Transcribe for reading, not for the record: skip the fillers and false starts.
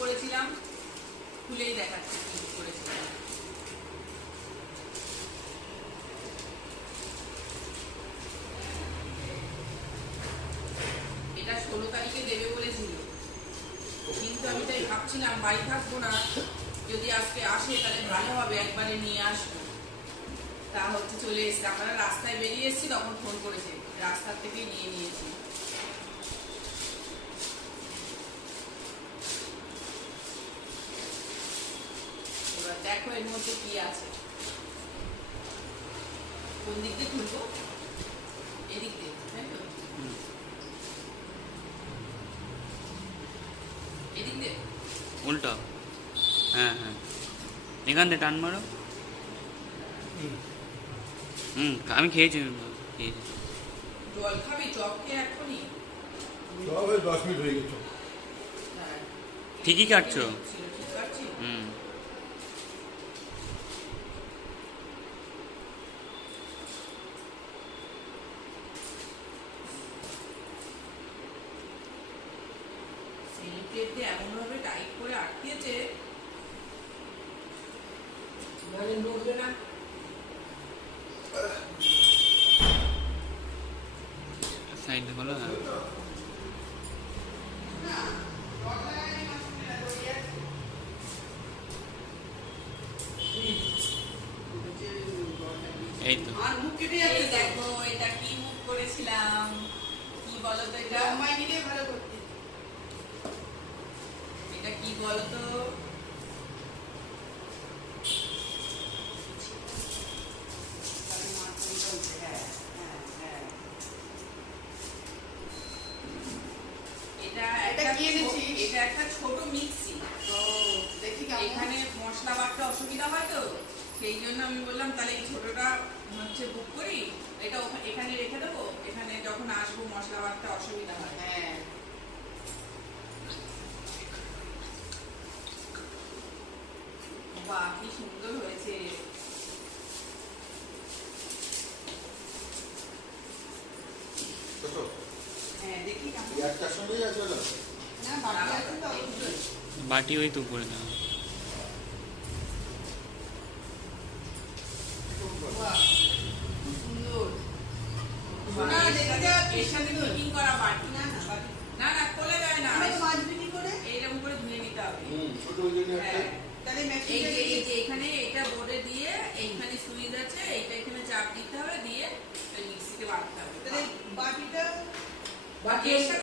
করেছিলাম, খুলেই দেখাচ্ছি কি করেছিলাম। এটা 16 তারিখে দেবে বলেছিল, কিন্তু আমি তাই ভাবছিলাম বাড়ি থাকবো না, যদি আজকে আসে তাহলে ভালো হবে, একবারে নিয়ে আসবো। তা হচ্ছে চলে এসছে, আমরা রাস্তায় বেরিয়ে এসেছি তখন ফোন করেছে, রাস্তার থেকে নিয়ে নিয়েছি। এবার দেখো এর মধ্যে কি আছে। কোন দিক দিয়ে খুলবো? এদিক দিয়ে, তাই তো? এদিক দিয়ে উল্টো, হ্যাঁ হ্যাঁ, এখান থেকে টান মারো। আমি খেয়েছি। জল খাবি? চপ খেয়ে এখনই 10 মিনিট হয়ে গেছে। ঠিকই কাটছো। ঠিক কাটছি। সেলো টেপ দিয়ে এমন ভাবে টাইট করে আটকেছে মানে নড়বে না। সাইডে বলো। হ্যাঁ, এই তো। আর মুখ কেটে যাচ্ছে। দেখো এটা কি মুখ করেছিলাম, কি বলো তো এটা? ভালো করতে। এটা কি বলো তো? এটা একটা ছোট মিক্সি। এখানে মশলা বাটতে অসুবিধা হয় তো, সেই জন্য আমি বললাম তাহলে এই ছোটটা হচ্ছে বুক করি, এটা এখানে রেখে দেবো, এখানে যখন আসবো মশলা বাটতে অসুবিধা হয়। হ্যাঁ, বাহ কি সুন্দর হয়েছে। হ্যাঁ দেখি একটার সঙ্গেই আছে না? না বাকি আছে তো। বাটি ওই তো উপরে না। এর সাথে ফিটিং করা বাটি। না না খোলা যায় না, এইরকম করে ধুয়ে নিতে হবে। ছোট ওই জন্য একটা। হ্যাঁ, এই যে এখানে এটা বোর্ডে দিয়ে এইখানে সুইচ আছে, এইটা এখানে চাপ দিতে হবে, দিয়ে মিক্সিতে বাটতে হবে। বাটির সাথে